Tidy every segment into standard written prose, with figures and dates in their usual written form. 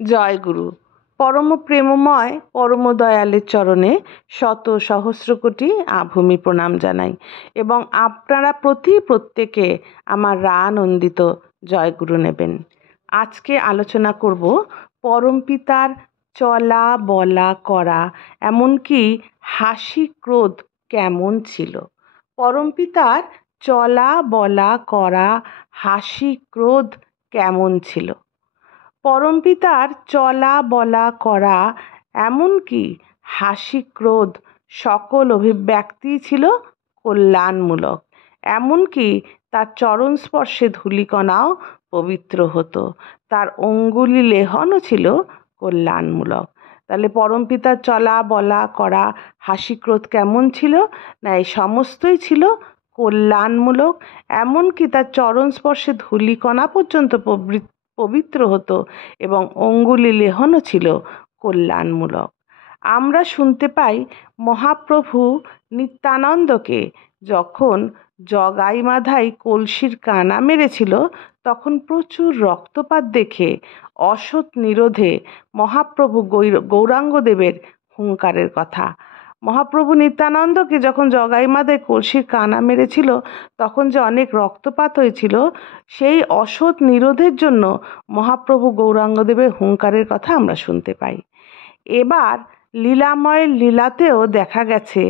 জয় গুরু। পরম প্রেমময় পরম দয়ালের চরণে শত সহস্র কোটি আভূমি প্রণাম জানাই এবং আপনারা প্রত্যেকে আমার রানন্দিত জয় গুরু নেবেন। আজকে আলোচনা করব পরম পিতার চলা বলা করা এমনকি হাসি ক্রোধ কেমন ছিল। পরম পিতার চলা বলা করা হাসি ক্রোধ কেমন ছিল। পরমপিতার চলা বলা করা এমনকি হাসি ক্রোধ সকল অভিব্যক্তি ছিল কল্যাণমূলক। এমনকি তার চরণ স্পর্শে ধূলিকণাও পবিত্র হতো, তার অঙ্গুলি লেহনও ছিল কল্যাণমূলক। তাহলে পরমপিতার চলা বলা করা হাসি ক্রোধ কেমন ছিল না, এই সমস্তই ছিল কল্যাণমূলক। এমনকি তার চরণ স্পর্শে ধূলিকণা পর্যন্ত পবিত্র হতো এবং অঙ্গুলি লেহনও ছিল কল্যাণমূলক। আমরা শুনতে পাই মহাপ্রভু নিত্যানন্দকে যখন জগাই মাধাই কলসির কানা মেরেছিল, তখন প্রচুর রক্তপাত দেখে অসৎ নিরোধে মহাপ্রভু গৌরাঙ্গদেবের হুঙ্কারের কথা। মহাপ্রভু নিত্যানন্দকে যখন জগাই মাধাই কলসির কানা মেরেছিল, তখন যে অনেক রক্তপাত হয়েছিল, সেই অসৎ নিরোধের জন্য মহাপ্রভু গৌরাঙ্গদেবের হুঙ্কারের কথা আমরা শুনতে পাই। এবার লীলাময়ের লীলাতেও দেখা গেছে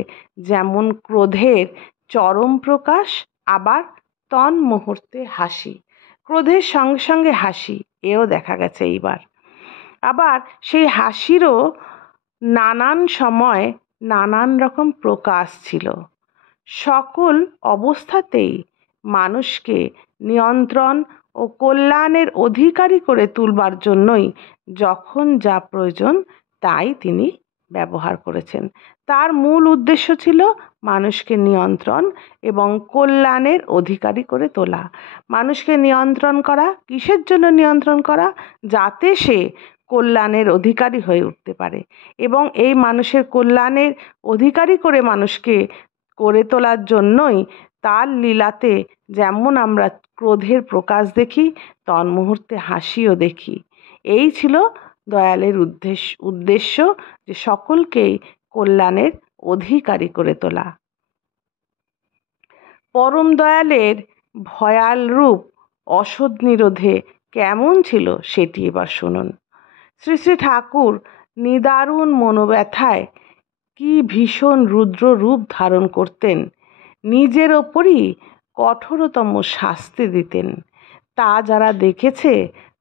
যেমন ক্রোধের চরম প্রকাশ, আবার তন্মুহূর্তে হাসি, ক্রোধের সঙ্গে সঙ্গে হাসি, এও দেখা গেছে এইবার। আবার সেই হাসিরও নানান সময় নানান রকম প্রকাশ ছিল। সকল অবস্থাতেই মানুষকে নিয়ন্ত্রণ ও কল্যাণের অধিকারী করে তুলবার জন্যই যখন যা প্রয়োজন তাই তিনি ব্যবহার করেছেন। তার মূল উদ্দেশ্য ছিল মানুষকে নিয়ন্ত্রণ এবং কল্যাণের অধিকারী করে তোলা। মানুষকে নিয়ন্ত্রণ করা, কিসের জন্য নিয়ন্ত্রণ করা? যাতে সে কল্যাণের অধিকারী হয়ে উঠতে পারে এবং এই মানুষের কল্যাণের অধিকারী করে মানুষকে করে তোলার জন্যই তার লীলাতে যেমন আমরা ক্রোধের প্রকাশ দেখি, তন্মুহূর্তে হাসিও দেখি। এই ছিল দয়ালের উদ্দেশ্য, যে সকলকেই কল্যাণের অধিকারী করে তোলা। পরম দয়ালের ভয়াল রূপ অসৎ নিরোধে কেমন ছিল সেটি এবার শুনুন। শ্রী শ্রী ঠাকুর নিদারুণ মনোব্যথায় কি ভীষণ রুদ্র রূপ ধারণ করতেন, নিজের ওপরই কঠোরতম শাস্তি দিতেন। তা যারা দেখেছে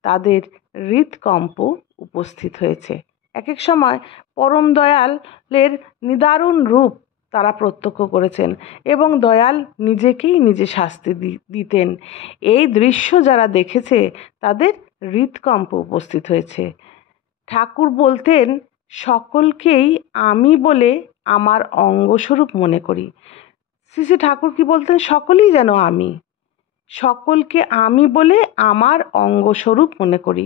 তাদের হৃৎকম্প উপস্থিত হয়েছে। এক এক সময় পরম দয়ালের নিদারুণ রূপ তারা প্রত্যক্ষ করেছেন এবং দয়াল নিজেকেই নিজে শাস্তি দিতেন। এই দৃশ্য যারা দেখেছে তাদের হৃৎকম্প উপস্থিত হয়েছে। ঠাকুর বলতেন, সকলকেই আমি বলে আমার অঙ্গস্বরূপ মনে করি। শ্রী শ্রী ঠাকুর কি বলতেন? সকলেই যেন আমি, সকলকে আমি বলে আমার অঙ্গস্বরূপ মনে করি।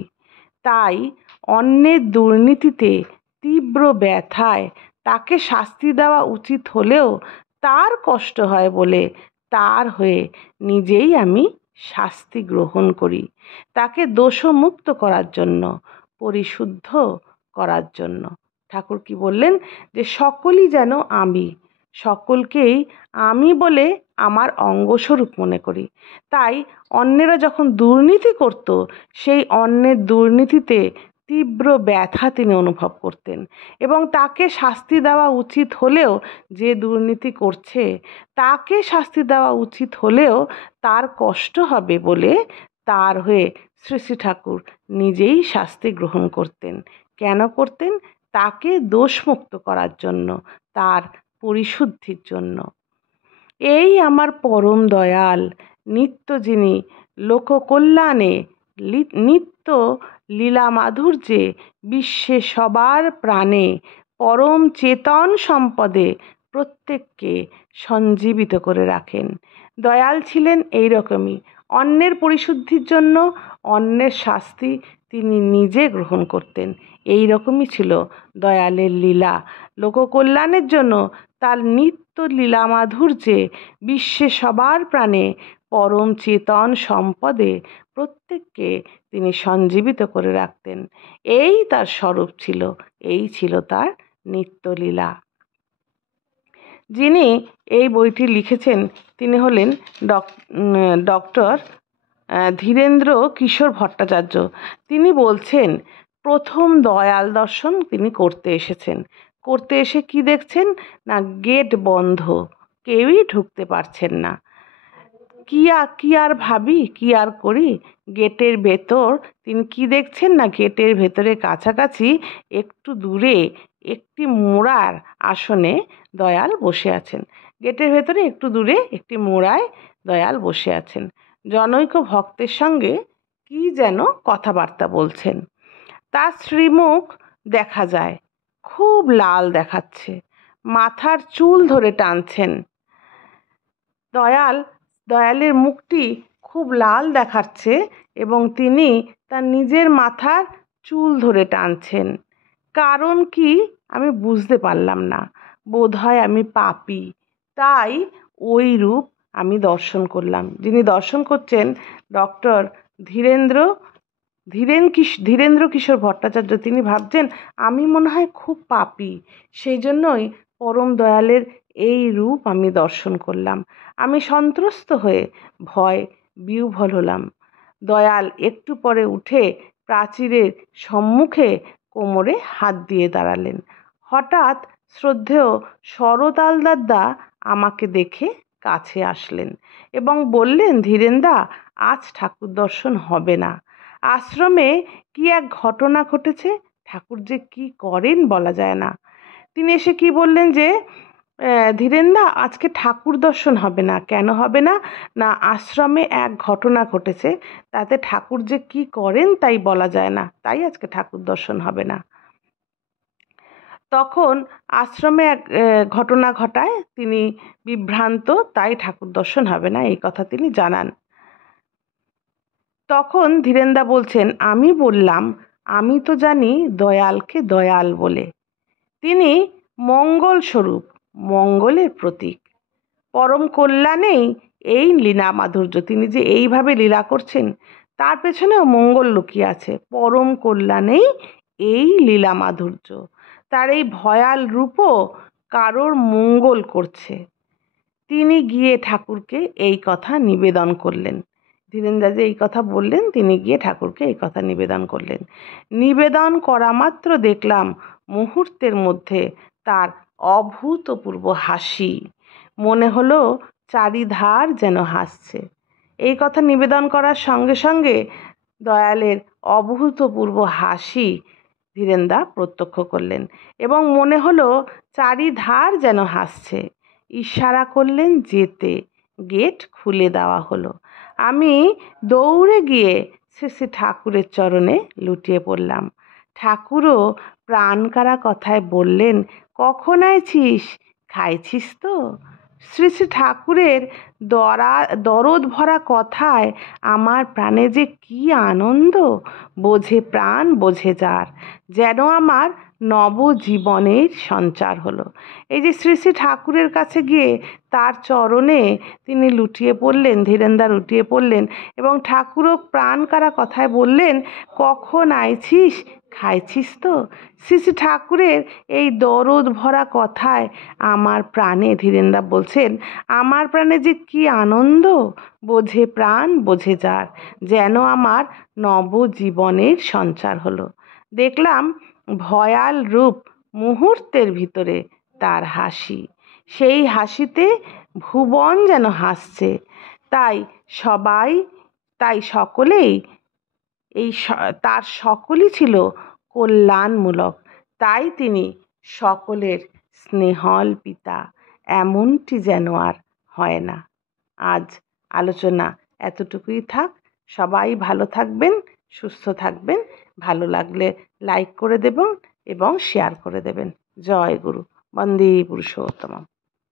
তাই অন্যের দুর্নীতিতে তীব্র ব্যথায় তাকে শাস্তি দেওয়া উচিত হলেও তার কষ্ট হয় বলে তার হয়ে নিজেই আমি শাস্তি গ্রহণ করি, তাকে দোষমুক্ত করার জন্য, পরিশুদ্ধ করার জন্য। ঠাকুর কি বললেন? যে সকলেই যেন আমি, সকলকেই আমি বলে আমার অঙ্গস্বরূপ মনে করি। তাই অন্যেরা যখন দুর্নীতি করত, সেই অন্যের দুর্নীতিতে তীব্র ব্যথা তিনি অনুভব করতেন এবং তাকে শাস্তি দেওয়া উচিত হলেও, যে দুর্নীতি করছে তাকে শাস্তি দেওয়া উচিত হলেও তার কষ্ট হবে বলে তার হয়ে শ্রী শ্রী ঠাকুর নিজেই শাস্তি গ্রহণ করতেন। কেন করতেন? তাকে দোষমুক্ত করার জন্য, তার পরিশুদ্ধির জন্য। এই আমার পরম দয়াল, নিত্য যিনি লোককল্যাণে নিত্য লীলা মাধুর্যে বিশ্বে সবার প্রাণে পরম চেতন সম্পদে প্রত্যেককে সঞ্জীবিত করে রাখেন। দয়াল ছিলেন এই রকমই, অন্যের পরিশুদ্ধির জন্য অন্যের শাস্তি তিনি নিজে গ্রহণ করতেন। এই রকমই ছিল দয়ালের লীলা। লোককল্যাণের জন্য তার নিত্য লীলা মাধুর্যে বিশ্বে সবার প্রাণে পরম চেতন সম্পদে প্রত্যেককে তিনি সঞ্জীবিত করে রাখতেন। এই তার স্বরূপ ছিল, এই ছিল তার নিত্যলীলা। যিনি এই বইটি লিখেছেন তিনি হলেন ডক্টর ধীরেন্দ্র কিশোর ভট্টাচার্য। তিনি বলছেন প্রথম দয়াল দর্শন তিনি করতে এসেছেন। করতে এসে কি দেখছেন না, গেট বন্ধ, কেউই ঢুকতে পারছেন না। কি আর ভাবি, কি আর করি, গেটের ভেতর তিনি কি দেখছেন না, গেটের ভেতরে কাছাকাছি একটু দূরে একটি মোড়ার আসনে দয়াল বসে আছেন। গেটের ভেতরে একটু দূরে একটি মোড়ায় দয়াল বসে আছেন। জনৈক ভক্তের সঙ্গে কি যেন কথাবার্তা বলছেন। তার শ্রীমুখ দেখা যায়, খুব লাল দেখাচ্ছে, মাথার চুল ধরে টানছেন। দয়ালের মুখটি খুব লাল দেখাচ্ছে এবং তিনি তার নিজের মাথার চুল ধরে টানছেন। কারণ কি আমি বুঝতে পারলাম না। বোধহয় আমি পাপী, তাই ওই রূপ আমি দর্শন করলাম। যিনি দর্শন করছেন ডক্টর ধীরেন্দ্র কিশোর ভট্টাচার্য। তিনি ভাবছেন আমি মনে হয় খুব পাপী, সেই জন্যই পরম দয়ালের এই রূপ আমি দর্শন করলাম। আমি সন্ত্রস্ত হয়ে ভয় বিহ্বল হলাম। দয়াল একটু পরে উঠে প্রাচীরের সম্মুখে কোমরে হাত দিয়ে দাঁড়ালেন। হঠাৎ শ্রদ্ধেয় শরতালদাদা আমাকে দেখে কাছে আসলেন এবং বললেন, ধীরেনদা, আজ ঠাকুর দর্শন হবে না। আশ্রমে কি এক ঘটনা ঘটেছে, ঠাকুর যে কি করেন বলা যায় না। তিনি এসে কি বললেন যে, ধীরেনদা, আজকে ঠাকুর দর্শন হবে না। কেন হবে না? না, আশ্রমে এক ঘটনা ঘটেছে, তাতে ঠাকুর যে কি করেন তাই বলা যায় না, তাই আজকে ঠাকুর দর্শন হবে না। তখন আশ্রমে এক ঘটনা ঘটায়, তিনি বিভ্রান্ত, তাই ঠাকুর দর্শন হবে না, এই কথা তিনি জানান। তখন ধীরেনদা বলছেন, আমি বললাম, আমি তো জানি দয়ালকে দয়াল বলে। তিনি মঙ্গল স্বরূপ, মঙ্গলের প্রতীক। পরম কল্যাণেই এই লীলা মাধুর্য। তিনি যে এইভাবে লীলা করছেন তার পেছনেও মঙ্গল লুকিয়ে আছে। পরম কল্যাণেই এই লীলা মাধুর্য। তার এই ভয়াল রূপও কারোর মঙ্গল করছে। তিনি গিয়ে ঠাকুরকে এই কথা নিবেদন করলেন। ধীরেনদা যে এই কথা বললেন, তিনি গিয়ে ঠাকুরকে এই কথা নিবেদন করলেন। নিবেদন করা মাত্র দেখলাম মুহূর্তের মধ্যে তার অভূতপূর্ব হাসি। মনে হলো চারিধার যেন হাসছে। এই কথা নিবেদন করার সঙ্গে সঙ্গে দয়ালের অভূতপূর্ব হাসি ধীরেনদা প্রত্যক্ষ করলেন এবং মনে হলো চারিধার যেন হাসছে। ইশারা করলেন যেতে, গেট খুলে দেওয়া হলো। আমি দৌড়ে গিয়ে শ্রী ঠাকুরের চরণে লুটিয়ে পড়লাম। ঠাকুরও প্রাণকারা কথায় বললেন, কখন আইছিস, খাইছিস তো? শ্রী ঠাকুরের দরদ ভরা কথায় আমার প্রাণে যে কি আনন্দ, বোঝে প্রাণ বোঝে যার, যেন আমার নবজীবনের সঞ্চার হলো। এই যে শ্রী ঠাকুরের কাছে গিয়ে তার চরণে তিনি লুটিয়ে পড়লেন, ধীরেনদা লুটিয়ে পড়লেন এবং ঠাকুরও প্রাণকারা কথায় বললেন, কখন আইছিস, খাইছিস তো? শ্রী ঠাকুরের এই দরদ ভরা কথায় আমার প্রাণে, ধীরেনদা বলছেন, আমার প্রাণে যে কি আনন্দ, বোঝে প্রাণ বোঝে যার, যেন আমার নবজীবনের সঞ্চার হলো। দেখলাম ভয়াল রূপ, মুহূর্তের ভিতরে তার হাসি। সেই হাসিতে ভুবন যেন হাসছে। তাই সকলেই তার সকলই ছিল কল্যাণমূলক। তাই তিনি সকলের স্নেহল পিতা, এমনটি যেন আর হয় না। আজ আলোচনা এতটুকুই থাক। সবাই ভালো থাকবেন, সুস্থ থাকবেন। ভালো লাগলে লাইক করে দেবেন এবং শেয়ার করে দেবেন। জয় গুরু। বন্দে পুরুষোত্তমম।